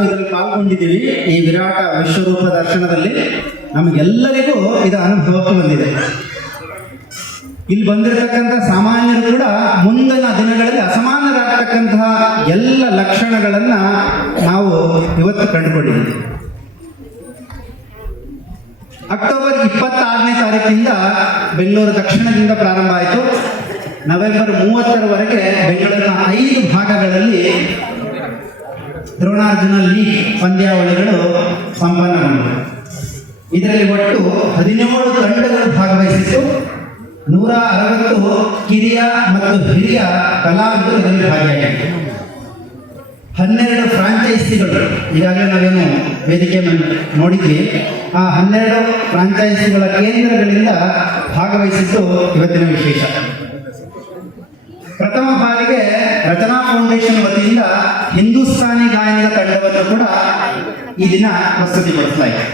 ಇದರಲ್ಲಿ ಪಾಲ್ಗೊಂಡಿದ್ದೀವಿ. ಈ ವಿರಾಟ ವಿಶ್ವರೂಪ ದರ್ಶನದಲ್ಲಿ ನಮಗೆಲ್ಲರಿಗೂ ಇದು ಅನುಭವಕ್ಕೆ ಬಂದಿದೆ. ಇಲ್ಲಿ ಬಂದಿರತಕ್ಕಂಥ ಸಾಮಾನ್ಯರು ಕೂಡ ಮುಂದಿನ ದಿನಗಳಲ್ಲಿ ಅಸಮಾನರಾಗತಕ್ಕಂತಹ ಎಲ್ಲ ಲಕ್ಷಣಗಳನ್ನು ನಾವು ಇವತ್ತು ಕಂಡುಕೊಂಡಿದ್ದೀವಿ. ಅಕ್ಟೋಬರ್ 26ನೇ ತಾರೀಕಿಂದ ಬೆಂಗಳೂರು ದಕ್ಷಿಣದಿಂದ ಪ್ರಾರಂಭ ಆಯಿತು. ನವೆಂಬರ್ 30ರವರೆಗೆ ಬೆಂಗಳೂರಿನ 5 ಭಾಗಗಳಲ್ಲಿ ದ್ರೋಣಾರ್ಜುನ ಲೀಗ್ ಪಂದ್ಯಾವಳಿಗಳು ಸಂಪನ್ನಗೊಂಡವು. ಇದರಲ್ಲಿ ಒಟ್ಟು 17 ತಂಡಗಳು ಭಾಗವಹಿಸಿದ್ದು 160 ಕಿರಿಯ ಮತ್ತು ಹಿರಿಯ ಕಲಾವಿದರು ಇದರಲ್ಲಿ ಭಾಗಿಯಾಗಿದ್ದರು. 12 ಫ್ರಾಂಚೈಸಿಗಳು ಈಗಾಗಲೇ ನಾವೇನು ವೇದಿಕೆ ನೋಡಿದ್ವಿ. ಆ 12 ಫ್ರಾಂಚೈಸಿಗಳ ಕೇಂದ್ರಗಳಿಂದ ಭಾಗವಹಿಸಿದ್ದು ಇವತ್ತಿನ ವಿಶೇಷ. ಪ್ರಥಮ ಬಾರಿಗೆ ರಚನಾ ಫೌಂಡೇಶನ್ ವತಿಯಿಂದ ಹಿಂದೂಸ್ತಾನಿ ಗಾಯನದ ತಂಡವನ್ನು ಕೂಡ ಈ ದಿನ ಪ್ರಸ್ತುತಿಪಡಿಸಲಾಯಿತು.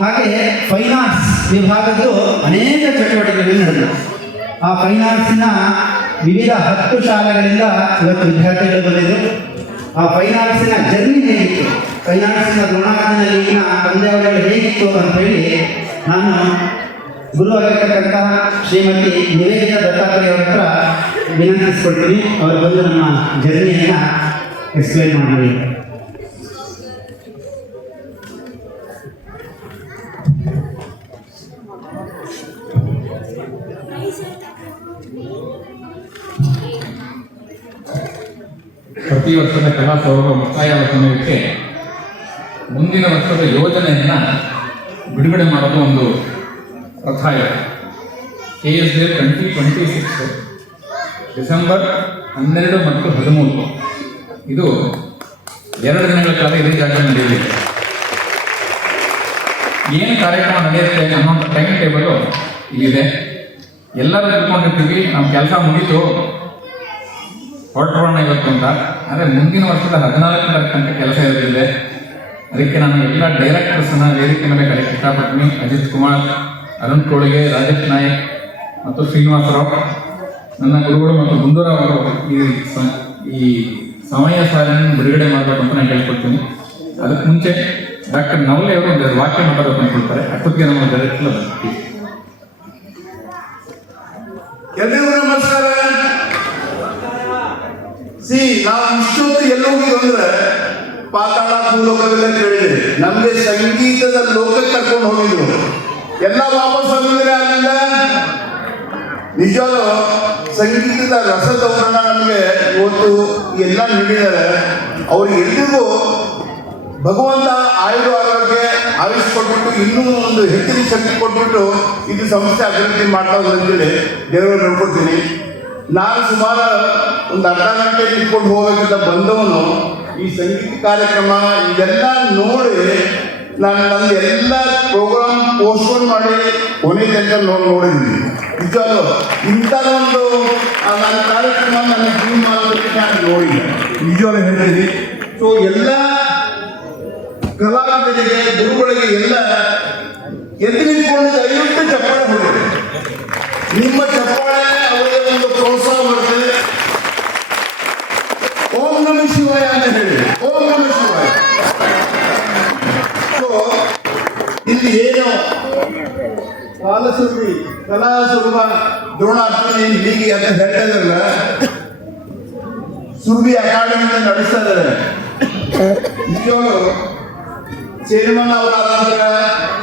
ಹಾಗೆ ಫೈನ್ ಆರ್ಟ್ಸ್ ವಿಭಾಗದ್ದು ಅನೇಕ ಚಟುವಟಿಕೆಗಳು ನಡೆದವು. ಆ ಫೈನ್ ಆರ್ಟ್ಸ್ನ ವಿವಿಧ 10 ಶಾಲೆಗಳಿಂದ ಇವತ್ತು ವಿದ್ಯಾರ್ಥಿಗಳು ಬಂದಿದ್ದರು. ಆ ಫೈನ್ ಆರ್ಟ್ಸಿನ ಜರ್ನಿ ಹೇಗಿತ್ತು, ಫೈನ್ ಆರ್ಟ್ಸ್ನ ದ್ರೋಣಾರ್ಜುನ ಲೀಗ್ನ ಪಂದ್ಯಾವಳಿಗಳು ಹೇಗಿತ್ತು ಅಂತ ಹೇಳಿ ನಾನು ಗುರು ಆಗಿರ್ತಕ್ಕಂಥ ಶ್ರೀಮತಿ ನಿವೇದಿತಾ ದತ್ತಾತ್ರೇಯ ಅವರ ಹತ್ರ ವಿನಂತಿಸ್ಕೊಳ್ತೀನಿ. ಅವರು ಬಂದು ನಮ್ಮ ಜರ್ನಿಯನ್ನು ಎಕ್ಸ್ಪ್ಲೈನ್ ಮಾಡಿ. ಪ್ರತಿ ವರ್ಷದ ಕಲಾ ಸೌರಭ ಮುಕ್ತಾಯದ ಸಮಯಕ್ಕೆ ಮುಂದಿನ ವರ್ಷದ ಯೋಜನೆಯನ್ನು ಬಿಡುಗಡೆ ಮಾಡೋದು ಒಂದು ಪ್ರಥಾಯ. KSDL 2026 ಡಿಸೆಂಬರ್ 12 ಮತ್ತು 13 ಇದು 2 ದಿನಗಳ ಕಾಲ ಇದೇ ಜಾಗದಲ್ಲಿ ನಡೆಯಲಿದೆ. ಏನು ಕಾರ್ಯಕ್ರಮ ನಡೆಯುತ್ತೆ ಅನ್ನೋ ಟೈಮ್ ಟೇಬಲು ಇಲ್ಲಿದೆ. ಎಲ್ಲರೂ ತಿಳ್ಕೊಂಡಿರ್ತೀವಿ ನಮ್ಮ ಕೆಲಸ ಮುಗೀತು ಹೊರಟೋಣ ಇವತ್ತು ಅಂತ. ಆದರೆ ಮುಂದಿನ ವರ್ಷದ 14ರ ತನಕ ಕೆಲಸ ಇರಲಿದೆ. ಅದಕ್ಕೆ ನಾನು ಎಲ್ಲ ಡೈರೆಕ್ಟರ್ಸನ್ನ ವೇದಿಕೆ ಮೇಲೆ ಕರೆಯಕ್ಕೆ ಇಷ್ಟಪಡ್ತೀನಿ. ಅಜಿತ್ ಕುಮಾರ್, ಅರುಣ್ ಕೋಳಿಗೆ, ರಾಜೇಶ್ ನಾಯಕ್ ಮತ್ತು ಶ್ರೀನಿವಾಸರಾವ್, ನನ್ನ ಗುರುಗಳು ಮತ್ತು ಗುಂಡೂರಾವ್ ಅವರು ಈ ಸಮಯ ಸಾಲನ್ನು ಬಿಡುಗಡೆ ಮಾಡಬೇಕು ಅಂತ ನಾನು ಕೇಳ್ಕೊಳ್ತೀನಿ. ಅದಕ್ಕೆ ಮುಂಚೆ ಡಾಕ್ಟರ್ ನವಲೆ ಅವರು ಒಂದು ವಾಕ್ಯ ಮಾತಾಡೋದು ಅಂದ್ಕೊಳ್ತಾರೆ. ಅಷ್ಟೊತ್ತಿಗೆ ನಮ್ಮ ಡೈರೆಕ್ಟರ್ ಬರ್ತೀವಿ. ಎಲ್ಲರಿಗೂ ನಮಸ್ಕಾರ. ನಾವು ಇಷ್ಟೊತ್ತು ಎಲ್ಲ ಹೋಗಿದ್ದು ಅಂದ್ರೆ ಪಾತಾಳ ಭೂಲೋಕವೆಲ್ಲ ಕೇಳಿದ್ರಿ. ನಮ್ಗೆ ಸಂಗೀತದ ಲೋಕಕ್ಕೆ ಕರ್ಕೊಂಡು ಹೋಗಿದ್ರು. ಎಲ್ಲ ವಾಪಸ್ ಹೋಗಿದ್ರೆ ಅಲ್ಲಿಂದ ನಿಜವಾದ ಸಂಗೀತದ ರಸದವರನ್ನ ನಮಗೆ ಇವತ್ತು ಎಲ್ಲ ನೀಡಿದ್ದಾರೆ. ಅವ್ರಿಗೆ ಎಲ್ರಿಗೂ ಭಗವಂತ ಆರೋಗ್ಯ ಆವಿಷ್ಕೊಟ್ಬಿಟ್ಟು ಇನ್ನೂ ಒಂದು ಹೆಚ್ಚಿನ ಶಕ್ತಿ ಕೊಟ್ಬಿಟ್ಟು ಇದು ಸಂಸ್ಥೆ ಅಭಿವೃದ್ಧಿ ಮಾಡ್ತಾ ಹೋದಂತೇಳಿ ದೇವರು ನೋಡ್ಕೊಡ್ತೀನಿ. ನಾನು ಸುಮಾರು ಒಂದು ಅರ್ಧ ಗಂಟೆ ನಿಂತ್ಕೊಂಡು ಹೋಗಬೇಕಂತ ಬಂದವನು ಈ ಸಂಗೀತ ಕಾರ್ಯಕ್ರಮ ಇದೆಲ್ಲ ನೋಡಿ ನಂದು ಎಲ್ಲ ಪ್ರೋಗ್ರಾಮ್ ಪೋಸ್ಟ್ಪೋನ್ ಮಾಡಿ ಕೊನೆ ತನಕ ನೋಡಿದ್ದೀನಿ. ನಿಜವಾಗ್ಲೂ ಇಂಥದ್ದೊಂದು ನನ್ನ ಕಾರ್ಯಕ್ರಮ ನನ್ನ ಜೀವನ ಮಾಡೋದಕ್ಕೆ ನಾನು ನೋಡಿದ್ದೆ. ನಿಜವಾಗ್ಲೂ ಹೇಳ್ತೀನಿ. ಸೊ ಎಲ್ಲ ಕಲಾವಿದರಿಗೆ, ಗುರುಗಳಿಗೆ ಎಲ್ಲ ಎದ್ದು ನಿಂತ್ಕೊಂಡು ದಯವಿಟ್ಟು ಚಪ್ಪಾಳೆ ಹೊಡೆಯಿರಿ. ನಿಮ್ಮ ಚಪ್ಪಾಳೆ ಅವರಿಗೆ ಒಂದು ಪ್ರೋತ್ಸಾಹ ಬರ್ತದೆ. ಓಂ ನಮ ಶಿವಾಯ ಅಂತ ಹೇಳಿ. ಓಂ ನಮ ಶಿವಾಯ. ಸೊ ಇಲ್ಲಿ ಏನು ಕಾಲಸುರ್ವಿ ಕಲಾಸುರ್ವ ದ್ರೋಣಾರ್ಜುನ ಲೀಗ್ ಅಂತ ಹೇಳ್ತಿದ್ರಲ್ಲ, ಸುರ್ವಿ ಅಕಾಡೆಮಿಯಿಂದ ನಡೆಸ್ತಾ ಇದ್ದಾರೆ. ನಿಜವಾಗ್ಲೂ ಚೇರ್ಮನ್ ಅವರಾದ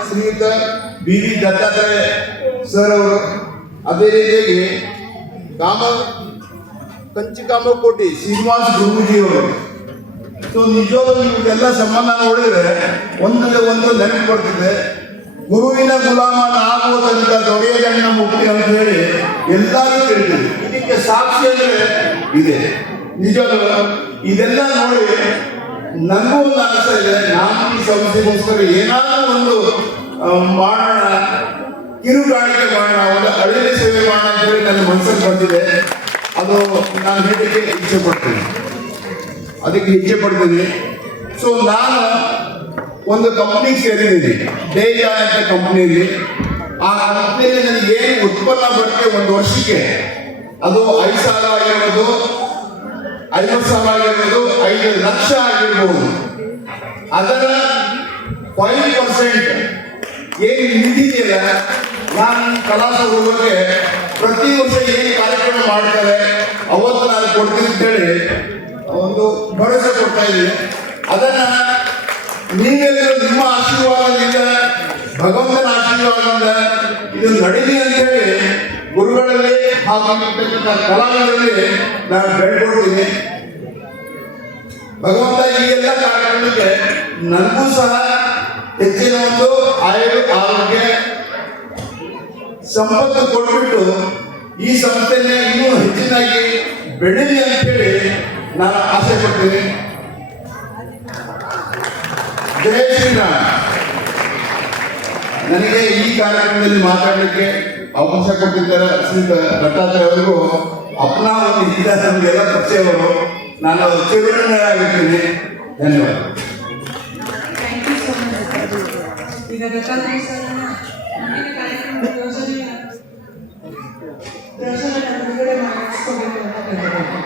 ಶ್ರೀಯುತ BV ದತ್ತಾತ್ರೇಯ ಸರ್ ಅವರು, ಅದೇ ರೀತಿಯಾಗಿ ಕಂಚಿಕಾಮಕೋಟಿ ಶ್ರೀನಿವಾಸ ಗುರೂಜಿಯವರು. ಸೊ ನಿಜವಾಗ್ಲೂ ಇವೆಲ್ಲ ಸಂಬಂಧ ನೋಡಿದ್ರೆ ಒಂದಲ್ಲೇ ಒಂದು ನೆನಪು ಬರ್ತಿದೆ. ಗುರುವಿನ ಗುಲಾಮನ ಆಗುವ ತನಕ ದೊರೆಯದಣ್ಣ ಮುಕ್ತಿ ಅಂತ ಹೇಳಿ ಎಲ್ಲರೂ ಹೇಳ್ತೀವಿ. ಇದಕ್ಕೆ ಸಾಕ್ಷಿ ಅಂದ್ರೆ ಇದೆ. ನಿಜವಾಗ್ಲೂ ಇದೆಲ್ಲ ನೋಡಿ ನನಗೂ ಒಂದು ಅನಿಸ್ತಾ ಇದೆ, ನಾನು ಈ ಸಂಸ್ಥೆಗೋಸ್ಕರ ಏನಾದರೂ ಒಂದು ಮಾಡೋಣ, ಕಿರುಗಾಣಿಕೆ ಮಾಡೋಣ, ಒಂದು ಹಳ್ಳಿ ಸೇವೆ ಮಾಡೋಣ ಅಂತ ಹೇಳಿ ನನ್ನ ಮನಸ್ಸಲ್ಲಿ ಬಂದಿದೆ. ಅದು ನಾನು ಹೇಳಲಿಕ್ಕೆ ಇಚ್ಛೆ ಪಡ್ತೀನಿ, ಅದಕ್ಕೆ ಇಚ್ಛೆ ಪಡ್ತೀನಿ. ಸೊ ನಾನು ಒಂದು ಕಂಪ್ನಿಗೆ ಸೇರಿದ್ದೀನಿ, ಡೇಜಾ ಅಂತ ಕಂಪ್ನಿಯಲ್ಲಿ. ಆ ಕಂಪ್ನಿಯಲ್ಲಿ ನನಗೆ ಏನು ಉತ್ಪನ್ನ ಬರುತ್ತೆ ಒಂದು ವರ್ಷಕ್ಕೆ, ಅದು 5,000 ಆಗಿರ್ಬೋದು, 50,000 ಆಗಿರ್ಬೋದು, 5 ಲಕ್ಷ ಆಗಿರ್ಬೋದು, ಅದರ 5% ಏನು ನಿಂತಿದೆಯಲ್ಲ, ನಾನು ಕಲಾಸೌಧಕ್ಕೆ ಪ್ರತಿ ವರ್ಷ ಏನು ಕಾರ್ಯಕ್ರಮ ಮಾಡ್ತಾರೆ ಅವತ್ತು ನಾನು ಕೊಡ್ತೀನಿ ಅಂತೇಳಿ ಒಂದು ಭರವಸೆ ಕೊಡ್ತಾ ಇದ್ದೀನಿ. ಅದನ್ನ ನೀವೆಲ್ಲರೂ ನಿಮ್ಮ ಆಶೀರ್ವಾದದಿಂದ, ಭಗವಂತನ ಆಶೀರ್ವಾದದಿಂದ ಇದು ನಡೀಲಿ ಅಂತೇಳಿ ಗುರುಗಳಲ್ಲಿ ಹಾಗೂ ಕಲಾವಿದರಲ್ಲಿ ನಾನು ಬೇಡ್ಕೊಳ್ತೀನಿ. ಭಗವಂತ ಈ ಎಲ್ಲ ಕಾರ್ಯಕ್ರಮಕ್ಕೆ ನನಗೂ ಸಹ ಹೆಚ್ಚಿನ ಒಂದು ಆರೋಗ್ಯ ಸಂಪತ್ತು ಕೊಟ್ಬಿಟ್ಟು ಈ ಸಂಸ್ಥೆನ ಇನ್ನೂ ಹೆಚ್ಚಿನಾಗಿ ಬೆಳೀಲಿ ಅಂತೇಳಿ ನಾನು ಆಸೆ ಪಡ್ತೀನಿ. ಜಯ ಶ್ರೀರಾಮ್. ನನಗೆ ಈ ಕಾರ್ಯಕ್ರಮದಲ್ಲಿ ಮಾತಾಡಲಿಕ್ಕೆ ಅವಕಾಶ ಕೊಟ್ಟಿದ್ದಾರೆ ಶ್ರೀ ದತ್ತಾತ್ರೇಯ ಅವರಿಗೂ ಅಪ್ನಾ ಒಂದು ಈಗ ನಮಗೆಲ್ಲ ಪರಿಚಯವರು, ನಾನು ಚಿರುಣಿಯಾಗಿರ್ತೀನಿ. ಧನ್ಯವಾದ. Thank you so much. ಈಗ ದತ್ತಾತ್ರೇಯ ಸರ್ನ ಮುಂದಿನ ಕಾರ್ಯಕ್ರಮದ ಯೋಜನೆ ಬಿಡುಗಡೆ ಮಾಡಿಸ್ಕೋಬೇಕು ಅಂತ ಕೇಳಿದೆ.